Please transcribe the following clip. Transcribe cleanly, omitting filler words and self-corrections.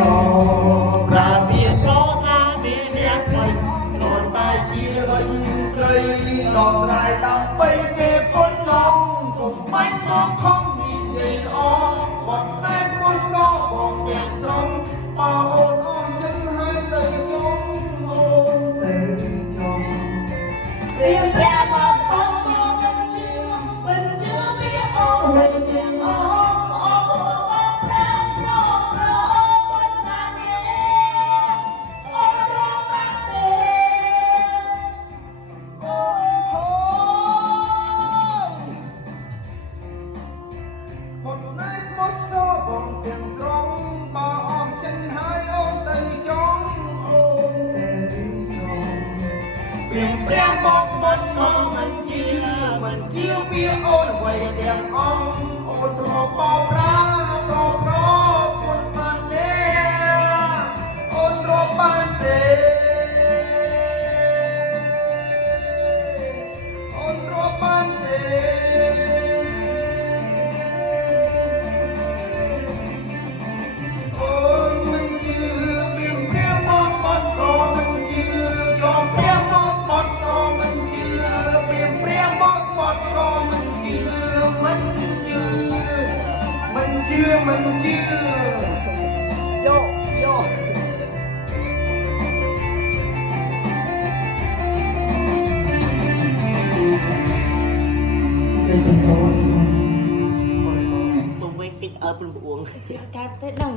រប្រាពីក៏ថាមានអ្នកថ្មីគ្រាន់តែជាវិញស្រីដល់ស្រ័យដើម្បីគេប៉ុណ្ណោះគុំបាញ់មកខំនិយាយល្អវត្តស្នេហ៍មកសោបងទាំងស្រុងបើអូនអស់ចឹងហើយទៅចុងអូនទៅចុងព្រៀងប្រាមកបងក៏មិនជឿវាអូនវិញទាំងអស់អស់បងប្រាប្រប្រប៉ុន្មានអូនរកបានទេអូហូបងស្នេហ៍មកសោបងទាំងស្រុងបើអស់ចឹងហើយអូនទៅចុងអូនទៅចុងព្រៀងប្រាមកស្បត់ក៏មិនជឿវាអូនអ្វីទាំងអស់អូនធ្លាប់បោកប្រាប្រប្រពុនបានទេអូនរកបានទេអូនរកបានទេអូនមិនជឿវាព្រាមមកបត់ក៏មិនជឿយកព្រាមមកបត់ក៏មិនជឿវាព្រាមមកបត់ក៏មិនជឿមិនជឿមិនជឿមិនជឿយោយោ សូមវិញគិតអើព្រមព្រួង កើតទេដឹង